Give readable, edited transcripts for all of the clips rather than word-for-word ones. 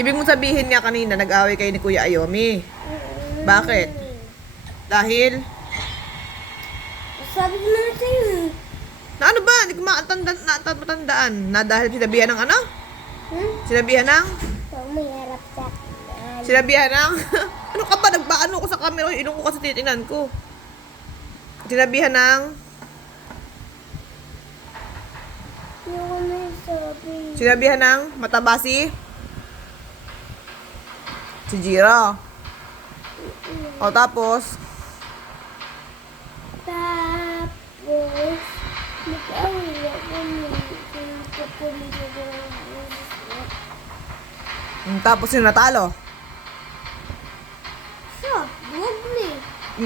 Ibig mong sabihin niya kanina, nag-away kayo ni Kuya Ayomi. Bakit? Dahil? Sabi ko na sa'yo. Na ano ba? Hindi ko matandaan. Na dahil sinabihan ng ano? Sinabihan ng? Huwag mo harap sa akin. Sinabihan ng? Ano ka ba? Nagbaano ko sa camera. Ilong ko kasi titingnan ko. Sinabihan ng? Hindi ko na sabi. Sinabihan ng matabasi? Si Jiro. O tapos? Tapos, nag-away ako ng kapatid ko. Tapos yung natalo. Siya, buwag ni.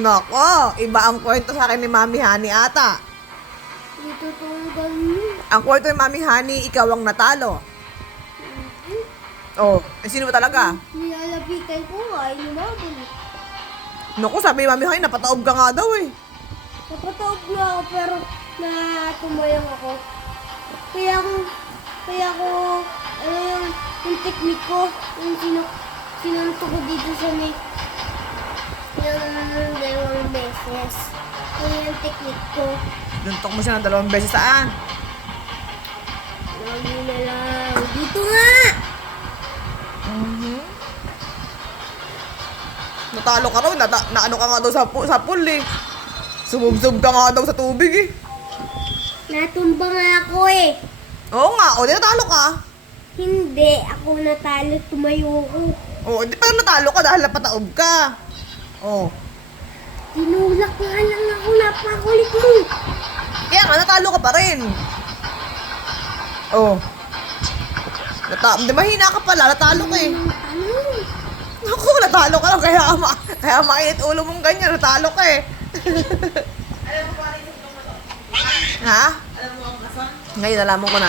Nako, iba ang kwento sa akin ni Mami Honey ata. Dito tunggal ni. Ang kwento ni Mami Honey, ikaw ang natalo. Oh, eh sino ba talaga? Nilalapitan ko nga, lumabon. Naku, sabi ni Mami Honey, napataob ka nga daw eh. Napataob na ako pero natumayang ako. Kaya ako, ano yung technique ko, yung sinunto ko dito sa may, yung 2 beses. Ano yung technique ko. Duntok mo siya ng 2 beses saan? Lagi na lang. Dito nga! Natalo ka raw, na ano ka nga daw sa pool eh. Sumubsob ka nga daw sa tubig eh. Natumba nga ako eh. Oo nga, o di natalo ka. Hindi, ako natalo, tumayo ko. O, di pa natalo ka dahil napataob ka. O, Tinulak nga lang ako, napakulit mo. kaya nga natalo ka pa rin. O. Di mahina ka pala, natalo ka eh. Ano? Naku, natalo ka lang, kaya mainit ulo mong ganyan, natalo ka eh. Ha? Alam mo ang kason? Ngayon, alam mo ko na.